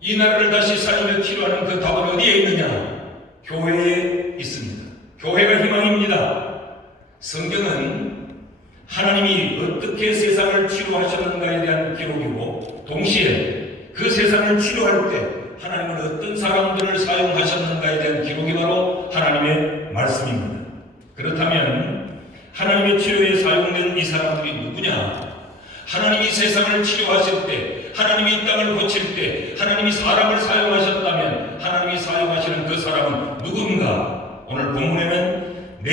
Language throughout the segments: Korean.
이 나라를 다시 살리며 치료하는 그 답은 어디에 있느냐? 교회에 있습니다. 교회가 희망입니다. 성경은 하나님이 어떻게 세상을 치료하셨는가에 대한 기록이고, 동시에 그 세상을 치료할 때 하나님은 어떤 사람들을 사용하셨는가에 대한 기록이 바로 하나님의 말씀입니다. 그렇다면 하나님의 치료에 사용된 이 사람들이 누구냐? 하나님이 세상을 치료하실 때, 하나님이 이 땅을 고칠 때, 하나님이 사람을 사용하셨다면 하나님이 사용하시는 그 사람은 누군가? 오늘 본문에는 내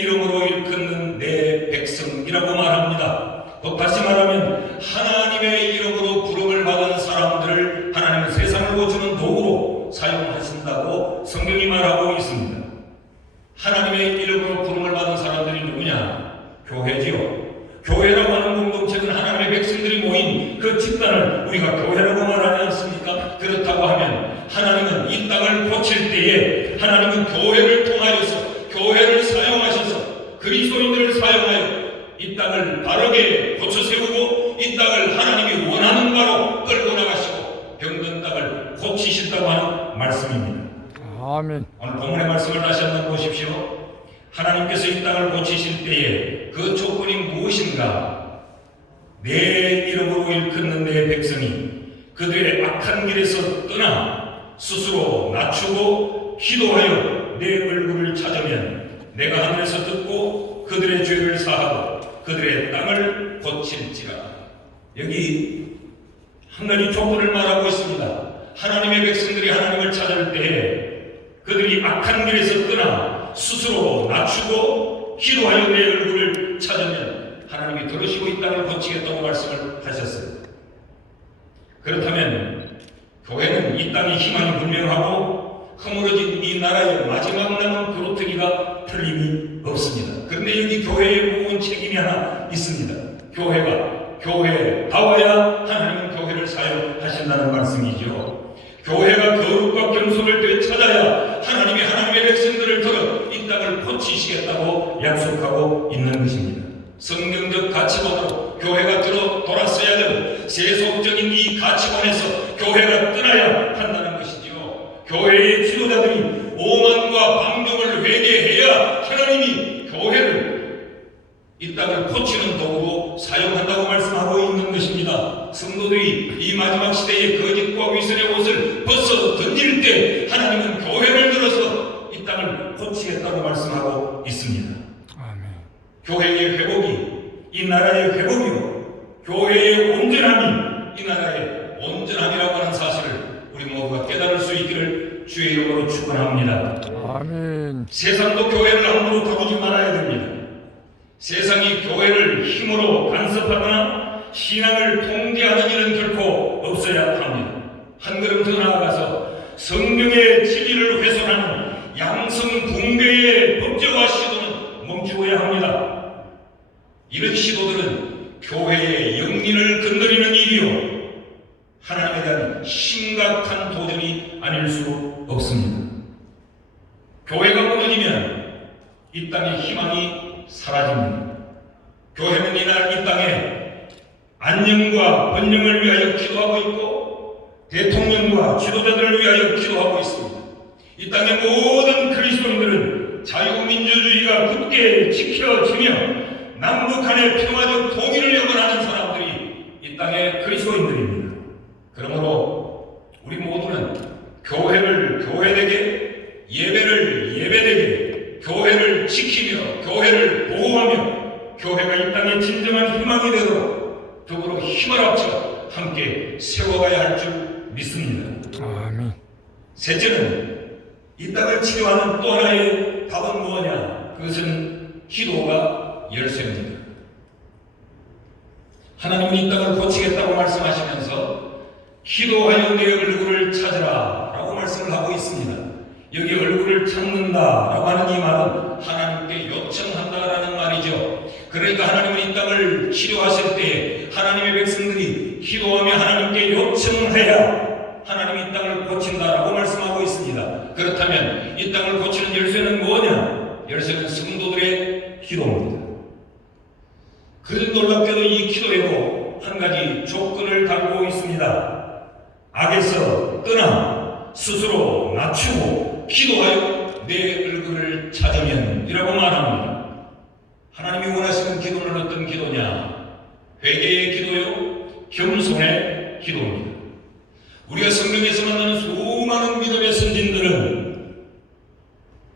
이름으로 일컫는 내 백성이라고 말합니다. 다시 말하면 하나님의 이름으로 부름을 받은 사람들을 하나님은 세상을 고치는 도구로 사용하신다고 성경이 말하고 있습니다. 하나님의 이름으로 부름을 받은 사람들이 누구냐? 교회지요. 교회라고 하는 공동체는 하나님의 백성들이 모인 그 집단을 우리가 교회라고 말하지 않습니까? 그렇다고 하면 하나님은 이 땅을 고칠 때에 하나님은 교회를 통하여서, 교회를 사용하셔서, 그리스도인들을 사용하여 이 땅을 바르게 고쳐 세우고 이 땅을 하나님이 원하는 바로 끌고 나가시고 병든 땅을 고치신다고 하는 말씀입니다. 아멘. 오늘 본문의 말씀을 다시 한번 보십시오. 하나님께서 이 땅을 고치실 때에 그 조건이 무엇인가? 내 이름으로 일컫는 내 백성이 그들의 악한 길에서 떠나 스스로 낮추고 기도하여 내 얼굴을 찾으면 내가 하늘에서 듣고 그들의 죄를 사하고 그들의 땅을 고칠지라. 여기 한 가지 조건을 말하고 있습니다. 하나님의 백성들이 하나님을 찾을 때에 그들이 악한 길에서 떠나 스스로 낮추고 기도하여 내 얼굴을 찾으면 하나님이 들으시고 이 땅을 고치겠다고 말씀을 하셨어요. 그렇다면 교회는 이 땅의 희망이 분명하고 허물어진 이 나라의 마지막 남은 그루터기가 틀림이 없습니다. 그런데 여기 교회에 무거운 책임이 하나 있습니다. 교회가 교회다워야 하나님은 교회를 사용하신다는 말씀이죠. 교회가 거룩과 겸손을 되찾아야 하나님이 하나님의 백성들을 들어 이 땅을 고치시겠다고 약속하고 있는 것입니다. 성경적 가치관으로 교회가 돌았어야 되고 세속적인 이 가치관에서 교회가 떠나야 한다는 것이지요. 교회의 지도자들이 오만과 방종을 회개해야 하나님이 교회를 이 땅을 고치는 도구로 사용한다고 말씀하고 있는 것입니다. 성도들이 이 마지막 시대의 거짓과 위선의 옷을 벗어 던질 때 하나님은 교회를 들어서 이 땅을 고치겠다고 말씀하고 있습니다. 아멘. 교회의 회복이 이 나라의 회복이요, 교회의 온전함이 이 나라의 온전함이라고 하는 사실을 우리 모두가 깨달을 수 있기를 주의 이름으로 축원합니다. 아멘. 세상도 교회를 함부로 다루지 말아야 됩니다. 세상이 교회를 힘으로 간섭하거나 신앙을 통제하는 일은 결코 없어야 합니다. 한 걸음 더 나아가서 성경의 진리를 훼손하는 양성 붕괴의 법제화 시도는 멈추어야 합니다. 이런 시도들은 교회의 영린을 건드리는 일이요, 하나님에 대한 심각한 도전이 아닐 수 없습니다. 교회가 무너지면 이 땅의 희망이 사라집니다. 교회는 이날 이 땅에 안녕과 번영을 위하여 기도하고 있고 대통령과 지도자들을 위하여 기도하고 있습니다. 이 땅의 모든 그리스도인들은 자유민주주의가 굳게 지켜지며 남북 간의 평화적 통일을 염원하는 사람들이 이 땅의 그리스도인들입니다. 그러므로 우리 모두는 교회를 교회되게, 예배를 예배되게, 교회를 지키며 교회를 보호하며 교회가 이 땅의 진정한 희망이 되도록 더불어 힘을 합쳐 함께 세워가야 할 줄 믿습니다. 아멘. 셋째는 이 땅을 치료하는 또 하나의 답은 뭐냐? 그것은 기도가 열쇠입니다. 하나님은 이 땅을 고치겠다고 말씀하시면서 기도하여 내 얼굴을 찾으라 라고 말씀을 하고 있습니다. 여기 얼굴을 찾는다라고 하는 이 말은 하나님께 요청한다라는 말이죠. 그러니까 하나님은 이 땅을 치료하실 때 하나님의 백성들이 기도하며 하나님께 요청해야 하나님이 이 땅을 고친다라고 말씀하고 있습니다. 그렇다면 이 땅을 고치는 열쇠는 뭐냐? 열쇠는 성도들의 기도입니다. 그 놀랍게도 이 기도에도 한 가지 조건을 달고 있습니다. 악에서 떠나 스스로 낮추고 기도하여 내 얼굴을 찾으면 이라고 말합니다. 하나님이 원하시는 기도는 어떤 기도냐? 회개의 기도요, 겸손의 기도입니다. 우리가 성경에서 만나는 수많은 믿음의 선진들은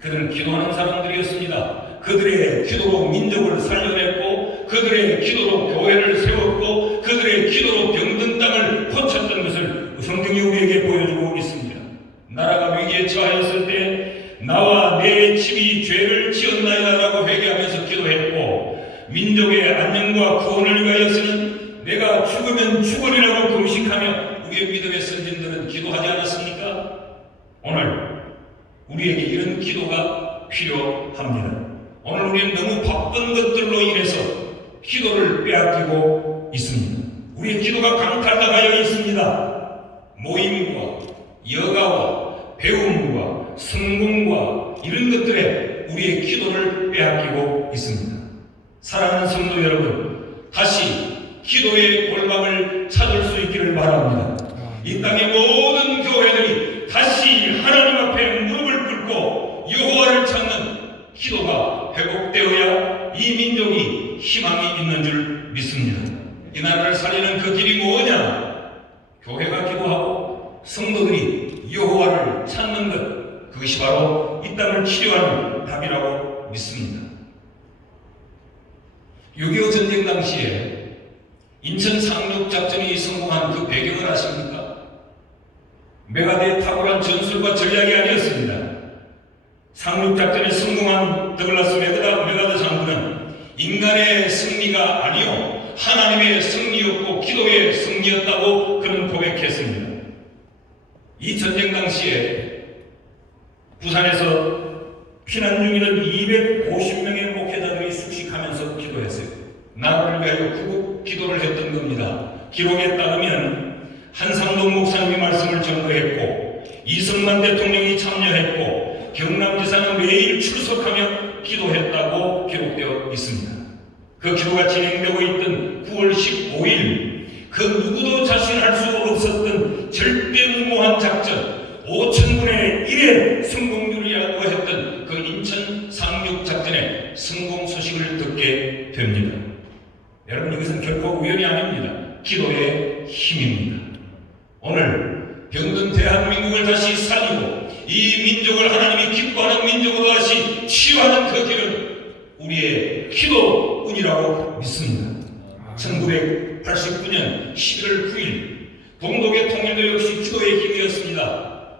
그들은 기도하는 사람들이었습니다. 그들의 기도로 민족을 살려냈고, 그들의 기도로 교회를 세웠고, 그들의 기도로 병든 땅을 고쳤던 것을 성경이 우리에게 보여주고 있습니다. 나라가 위기에 처하였을 때 나와 내 집이 죄를 지었나이다라고 회개하면서 기도했고, 민족의 안녕과 구원을 위하여서는 내가 죽으면 죽으리라고 금식하며 우리의 믿음의 선진들은 기도하지 않았습니까? 오늘 우리에게 이런 기도가 필요합니다. 오늘 우리는 너무 바쁜 것들로 인해서 기도를 빼앗기고 있습니다. 우리의 기도가 강탈당하여 있습니다. 모임과 여가와 배움과 성공과 이런 것들에 우리의 기도를 빼앗기고 있습니다. 사랑하는 성도 여러분, 다시 기도의 골방을 찾을 수 있기를 바랍니다. 이 땅의 모든 교회들이 다시 하나님 앞에 무릎을 꿇고 여호와를 찾는 기도가 회복되어야 이 민족이 희망이 있는 줄 믿습니다. 이 나라를 살리는 그 길이 뭐냐? 교회가 기도하고 성도들이 여호와를 찾는 것, 그것이 바로 이 땅을 치료하는 답이라고 믿습니다. 6.25 전쟁 당시에 인천 상륙작전이 성공한 그 배경을 아십니까? 메가드의 탁월한 전술과 전략이 아니었습니다. 상륙작전에 성공한 더글라스 메가드 장군은 인간의 승리가 아니요 하나님의 승리였고 기도의 승리였다고 그는 고백했습니다. 이 전쟁 당시에 부산에서 피난 중이던 250명의 목회자들이 숙식하면서 기도했어요. 나라를 위하여 구국 기도를 했던 겁니다. 기록에 따르면 한상동 목사님이 말씀을 전거했고, 이승만 대통령이 참여했고, 경남지사는 매일 출석하며 기도했다고 기록되어 있습니다. 그 기도가 진행되고 있던 9월 15일 그 누구도 자신할 수 없었던 절대무모한 작전 5,000분의 1의 성공률이라고 했던 그 인천 상륙작전의 성공 소식을 듣게 됩니다. 여러분, 이것은 결코 우연이 아닙니다. 기도의 힘입니다. 오늘 병든 대한민국을 다시 살리고 이 민족을 하나님이 기뻐하는 민족으로 다시 치유하는 그 길은 우리의 기도뿐이라고 믿습니다. 1989년 11월 9일 동독의 통일도 역시 기도의 힘이었습니다.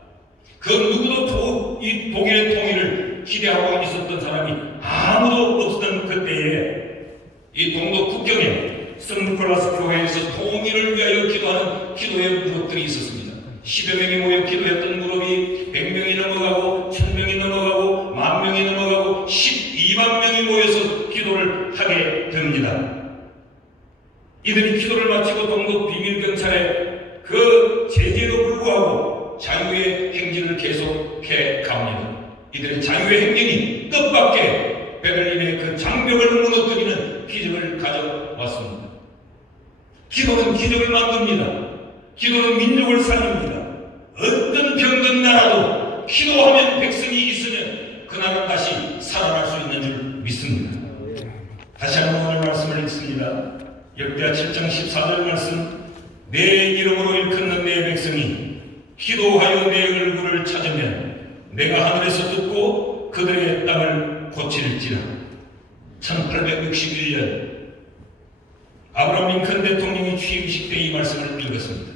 그 누구도 이 독일의 통일을 기대하고 있었던 사람이 아무도 없었던 그때에 이 동독 국경에 성니콜라스 교회에서 통일을 위하여 기도하는 기도의 무릎들이 있었습니다. 10여 명이 모여 기도했던 무릎이 100명이 넘어가고 1000명이 넘어가고 10,000명이 넘어가고 12만 명이 모여서 기도를 하게 됩니다. 이들이 기도를 마치고 동독 비밀경찰에 그 제재도 불구하고 자유의 행진을 계속해 갑니다. 이들의 자유의 행진이 뜻밖의 베를린의 그 장벽을 무너뜨리는 기적을 가져왔습니다. 기도는 기적을 만듭니다. 기도는 민족을 살립니다. 어떤 병든 나라도 기도하면 백성이 있으면 그 나라는 다시 살아날 수 있는 줄 믿습니다. 다시 한번 오늘 말씀을 읽습니다. 역대하 7장 14절 말씀, 내 이름으로 일컫는 내 백성이 기도하여 내 얼굴을 찾으면 내가 하늘에서 듣고 그들의 땅을 고칠지라. 1861년 아브라함 링컨 대통령이 취임식 때 이 말씀을 읽었습니다.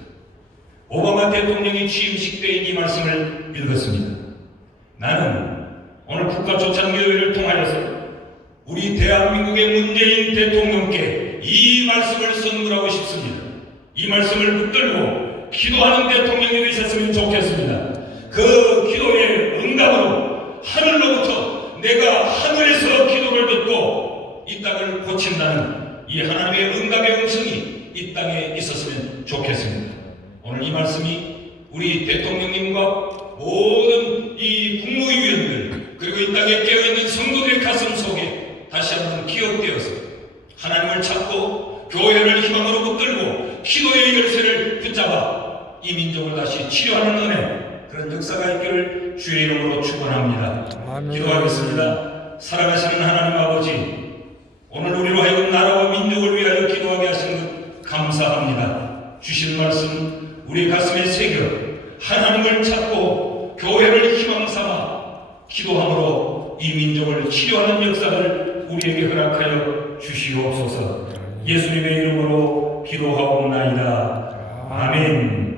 오바마 대통령이 취임식 때 이 말씀을 읽었습니다. 나는 오늘 국가조찬교회를 통하여서 우리 대한민국의 문재인 대통령께 이 말씀을 선물하고 싶습니다. 이 말씀을 붙들고 기도하는 대통령이 되셨으면 좋겠습니다. 그 기도의 응답으로 하늘로부터 내가 하늘에서 기도를 듣고 이 땅을 고친다는 이 하나님의 응답의 음성이 이 땅에 있었으면 좋겠습니다. 오늘 이 말씀이 우리 대통령님과 모든 이 국무위원들 그리고 이 땅에 깨어있는 성도들의 가슴 속에 다시 한번 기억되어서 하나님을 찾고 교회를 희망으로 붙들고 기도의 열쇠를 붙잡아 이 민족을 다시 치료하는 은혜, 그런 역사가 있기를 주의 이름으로 축원합니다. 기도하겠습니다. 살아가시는 하나님 아버지, 오늘 우리로 하여금 나라와 민족을 위하여 기도하게 하시는 것 감사합니다. 주신 말씀 우리 가슴에 새겨 하나님을 찾고 교회를 희망 삼아 기도함으로 이 민족을 치료하는 역사를 우리에게 허락하여 주시옵소서. 예수님의 이름으로 기도하옵나이다. 아멘.